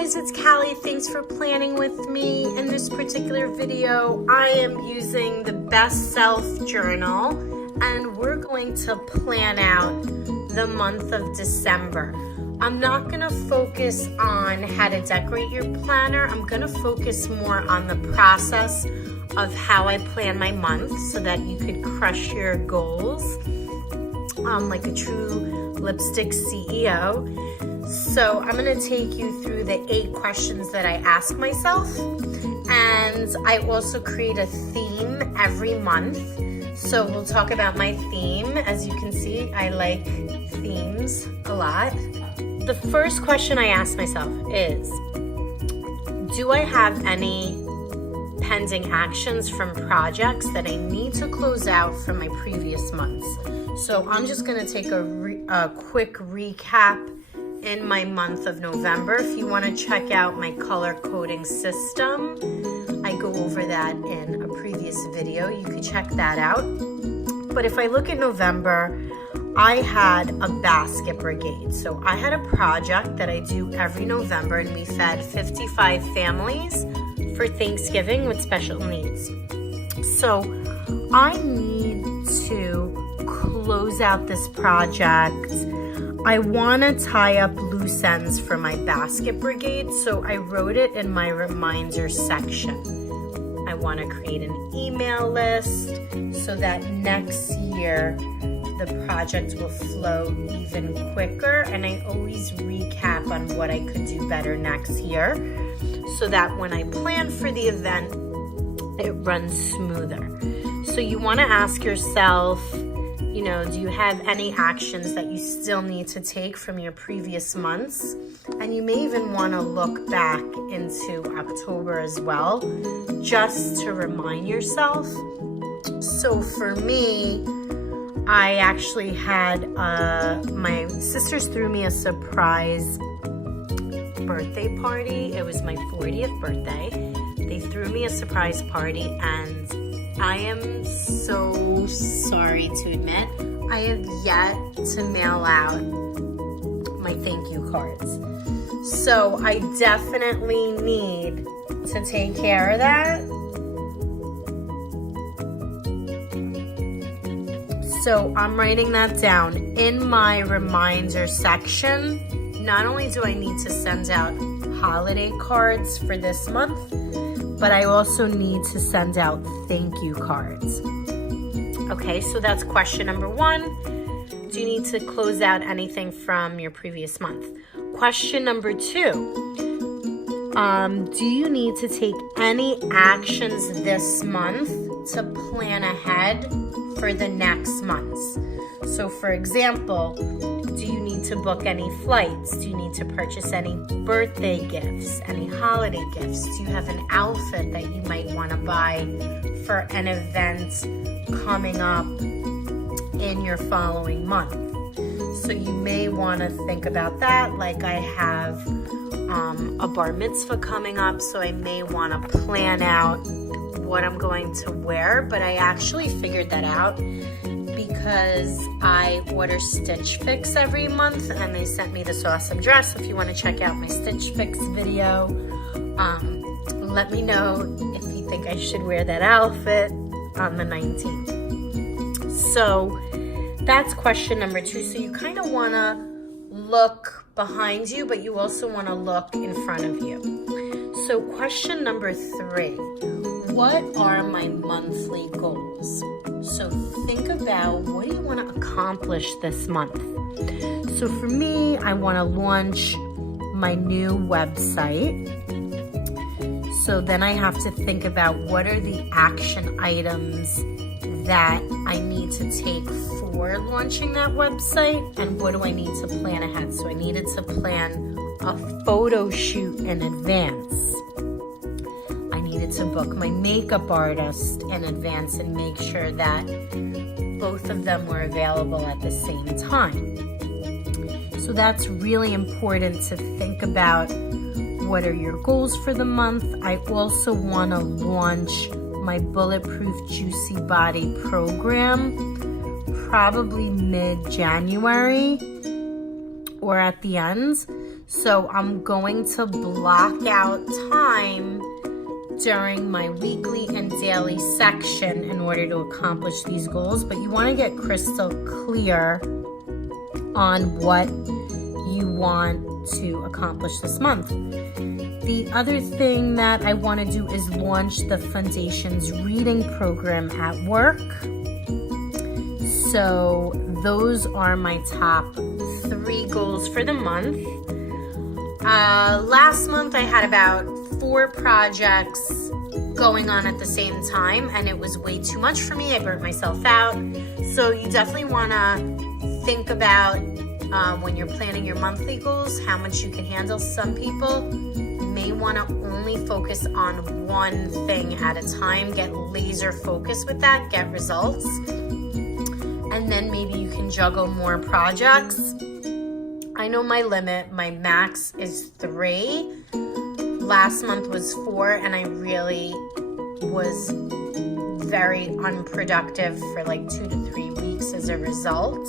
guys, it's Callie. Thanks for planning with me. In this particular video, I am using the Best Self Journal, and we're going to plan out the month of December. I'm not going to focus on how to decorate your planner. I'm going to focus more on the process of how I plan my month so that you could crush your goals like a true lipstick CEO. So I'm going to take you through the 8 questions that I ask myself, and I also create a theme every month. So we'll talk about my theme. As you can see, I like themes a lot. The first question I ask myself is, do I have any pending actions from projects that I need to close out from my previous months? So I'm just going to take a quick recap in my month of November. If you want to check out my color coding system, I go over that in a previous video. You could check that out. But if I look at November, I had a basket brigade. So I had a project that I do every November, and we fed 55 families for Thanksgiving with special needs. So I need to close out this project. I want to tie up loose ends for my basket brigade, so I wrote it in my reminder section. I want to create an email list so that next year the project will flow even quicker, and I always recap on what I could do better next year so that when I plan for the event, it runs smoother. So you want to ask yourself, do you have any actions that you still need to take from your previous months? And you may even want to look back into October as well, just to remind yourself. So for me, I actually had, my sisters threw me a surprise birthday party. It was my 40th birthday. They threw me a surprise party, and I am so sorry to admit, I have yet to mail out my thank you cards. So I definitely need to take care of that. So I'm writing that down in my reminder section. Not only do I need to send out holiday cards for this month, but I also need to send out thank you cards. Okay, so that's question number 1. Do you need to close out anything from your previous month? Question number 2. Do you need to take any actions this month to plan ahead for the next months? So for example, do you need to book any flights? Do you need to purchase any birthday gifts, any holiday gifts? Do you have an outfit that you might want to buy for an event coming up in your following month? So you may want to think about that. Like I have a bar mitzvah coming up, so I may want to plan out what I'm going to wear, but I actually figured that out because I order Stitch Fix every month, and they sent me this awesome dress. If you want to check out my Stitch Fix video, let me know if you think I should wear that outfit on the 19th. So that's question number 2. So you kind of want to look behind you, but you also want to look in front of you. So question number 3, what are my monthly goals? So think about, what do you want to accomplish this month? So for me, I want to launch my new website. So then I have to think about, what are the action items that I need to take for launching that website, and what do I need to plan ahead? So I needed to plan a photo shoot in advance. I needed to book my makeup artist in advance and make sure that both of them were available at the same time. So that's really important to think about. What are your goals for the month? I also want to launch my Bulletproof Juicy Body program probably mid-January or at the end. So I'm going to block out time during my weekly and daily section in order to accomplish these goals, but you want to get crystal clear on what you want to accomplish this month. The other thing that I want to do is launch the Foundations reading program at work. So those are my top 3 goals for the month. Last month I had about 4 projects going on at the same time, and it was way too much for me. I burnt myself out. So you definitely want to think about when you're planning your monthly goals, how much you can handle. Some people may want to only focus on one thing at a time, get laser focused with that, get results, and then maybe you can juggle more projects. I know my limit, my max is 3. Last month was 4, and I really was very unproductive for like 2 to 3 weeks as a result.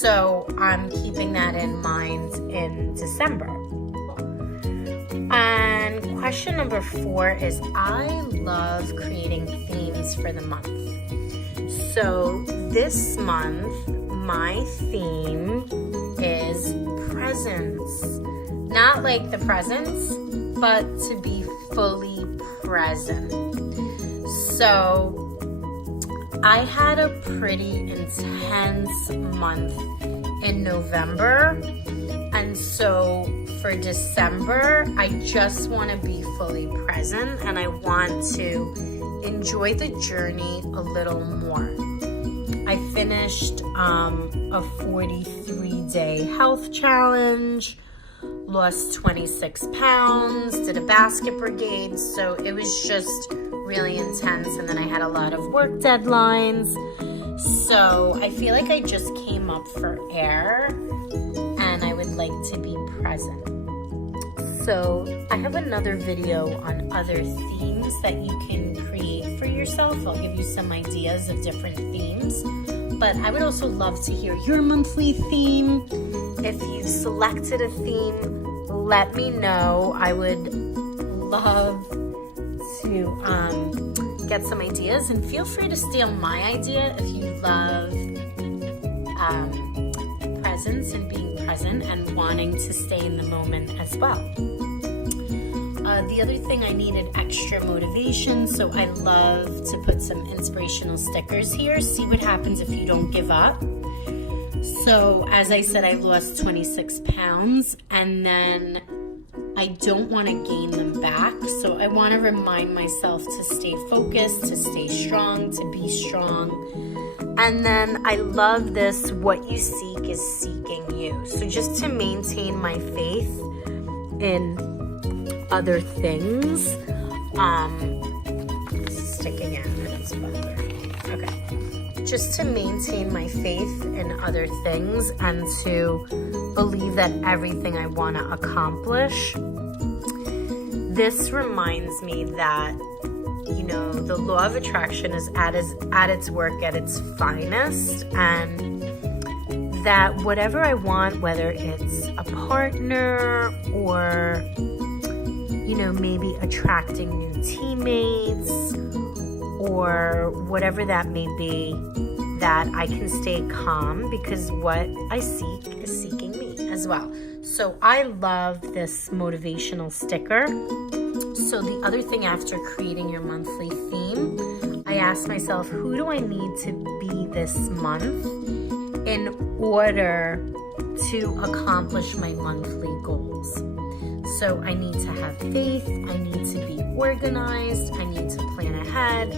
So I'm keeping that in mind in December. And question number 4 is, I love creating themes for the month. So this month, my theme is presence. Not like the presents, but to be fully present. So I had a pretty intense month in November, and so for December, I just want to be fully present, and I want to enjoy the journey a little more. I finished a 43-day health challenge, lost 26 pounds, did a basket brigade, so it was just really intense, and then I had a lot of work deadlines. So I feel like I just came up for air, and I would like to be present. So I have another video on other themes that you can create for yourself. I'll give you some ideas of different themes, but I would also love to hear your monthly theme. If you've selected a theme, let me know. I would love to get some ideas, and feel free to steal my idea if you love presence and being present and wanting to stay in the moment as well. The other thing, I needed extra motivation, so I love to put some inspirational stickers here. See what happens if you don't give up. So as I said, I lost 26 pounds, and then I don't want to gain them back. So I want to remind myself to stay focused, to stay strong, to be strong. And then I love this, what you seek is seeking you. So just to maintain my faith in other things, sticking out, it's bothering. Okay. Just to maintain my faith in other things and to believe that everything I want to accomplish. This reminds me that, you know, the law of attraction is at its work at its finest, and that whatever I want, whether it's a partner or, you know, maybe attracting new teammates or whatever that may be, that I can stay calm because what I seek is seeking me as well. So I love this motivational sticker. So the other thing, after creating your monthly theme, I asked myself, who do I need to be this month in order to accomplish my monthly goals? So I need to have faith, I need to be organized, I need to plan ahead.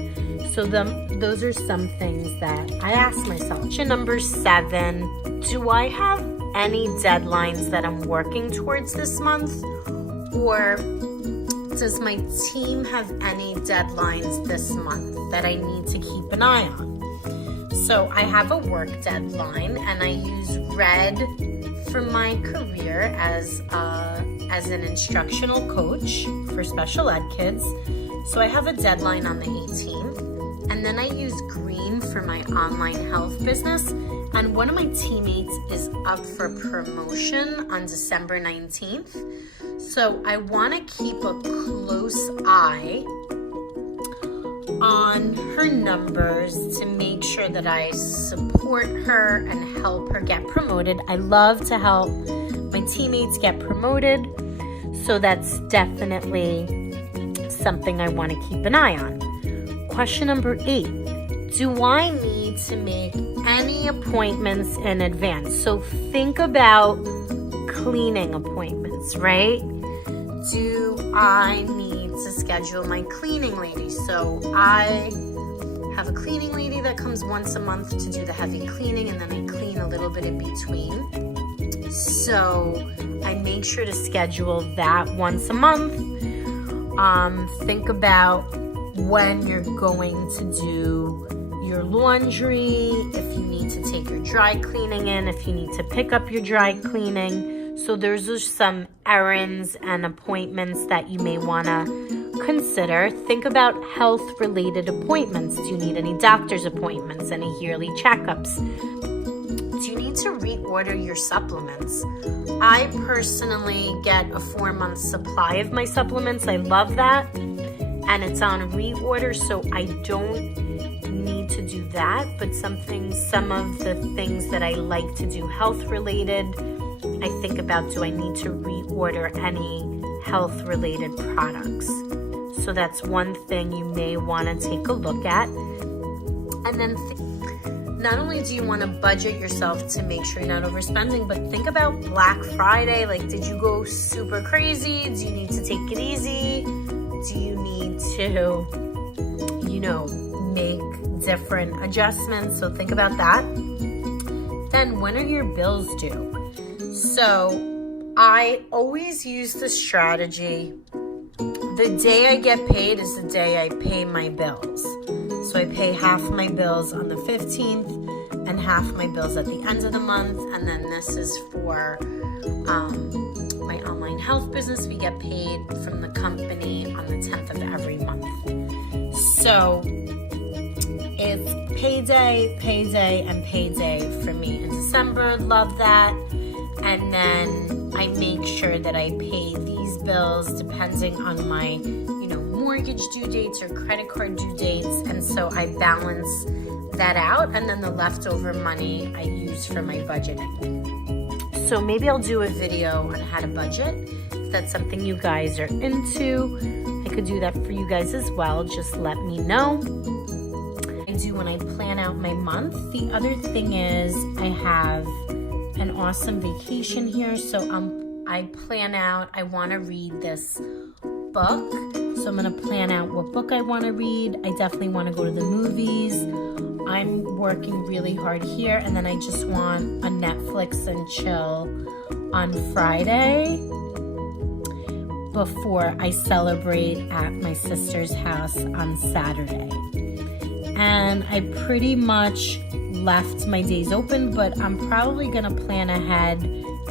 So those are some things that I asked myself. Question number 7, do I have any deadlines that I'm working towards this month? Or does my team have any deadlines this month that I need to keep an eye on? So I have a work deadline, and I use red for my career as an instructional coach for special ed kids. So I have a deadline on the 18th, and then I use green for my online health business, And one of my teammates is up for promotion on December 19th. So I want to keep a close eye on her numbers to make sure that I support her and help her get promoted. I love to help my teammates get promoted, so that's definitely something I want to keep an eye on. Question number 8, do I need to make any appointments in advance? So think about cleaning appointments, right? Do I need to schedule my cleaning lady? So I have a cleaning lady that comes once a month to do the heavy cleaning, and then I clean a little bit in between. So I make sure to schedule that once a month. Think about when you're going to do your laundry, if you need to take your dry cleaning in, if you need to pick up your dry cleaning. So there's just some errands and appointments that you may want to consider. Think about health-related appointments. Do you need any doctor's appointments, any yearly checkups? Do you need to reorder your supplements? I personally get a 4-month supply of my supplements. I love that. And it's on reorder, so I don't need to do that. But some of the things that I like to do health-related, I think about, do I need to reorder any health-related products? So that's one thing you may want to take a look at. And then not only do you want to budget yourself to make sure you're not overspending, but think about Black Friday. Like, did you go super crazy? Do you need to take it easy? Do you need to, make different adjustments? So think about that. Then when are your bills due? So I always use the strategy, the day I get paid is the day I pay my bills. So I pay half my bills on the 15th and half my bills at the end of the month. And then this is for my online health business. We get paid from the company on the 10th of every month. So it's payday, and payday for me in December. Love that. And then I make sure that I pay these bills depending on my, mortgage due dates or credit card due dates. And so I balance that out. And then the leftover money I use for my budgeting. So maybe I'll do a video on how to budget. If that's something you guys are into, I could do that for you guys as well. Just let me know. I do when I plan out my month. The other thing is I have an awesome vacation here. So I plan out, I want to read this book. So I'm going to plan out what book I want to read. I definitely want to go to the movies. I'm working really hard here, and then I just want a Netflix and chill on Friday before I celebrate at my sister's house on Saturday. And I pretty much left my days open, but I'm probably gonna plan ahead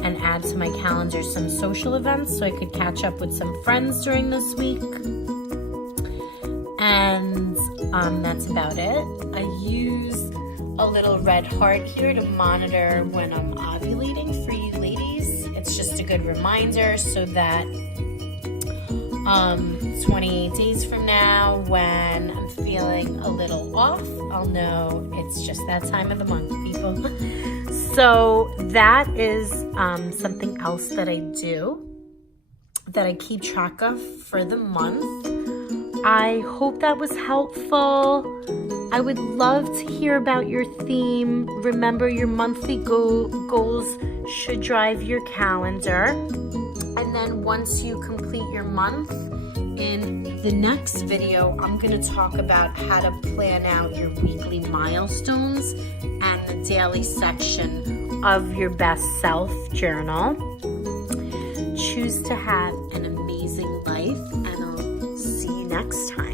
and add to my calendar some social events so I could catch up with some friends during this week. And that's about it. I use a little red heart here to monitor when I'm ovulating for you ladies. It's just a good reminder so that 28 days from now, when I'm feeling a little off, I'll know it's just that time of the month, people. So that is something else that I do, that I keep track of for the month. I hope that was helpful. I would love to hear about your theme. Remember, your monthly goals should drive your calendar. And then once you complete your month, in the next video, I'm going to talk about how to plan out your weekly milestones and the daily section of your best self journal. Choose to have an amazing life, and I'll see you next time.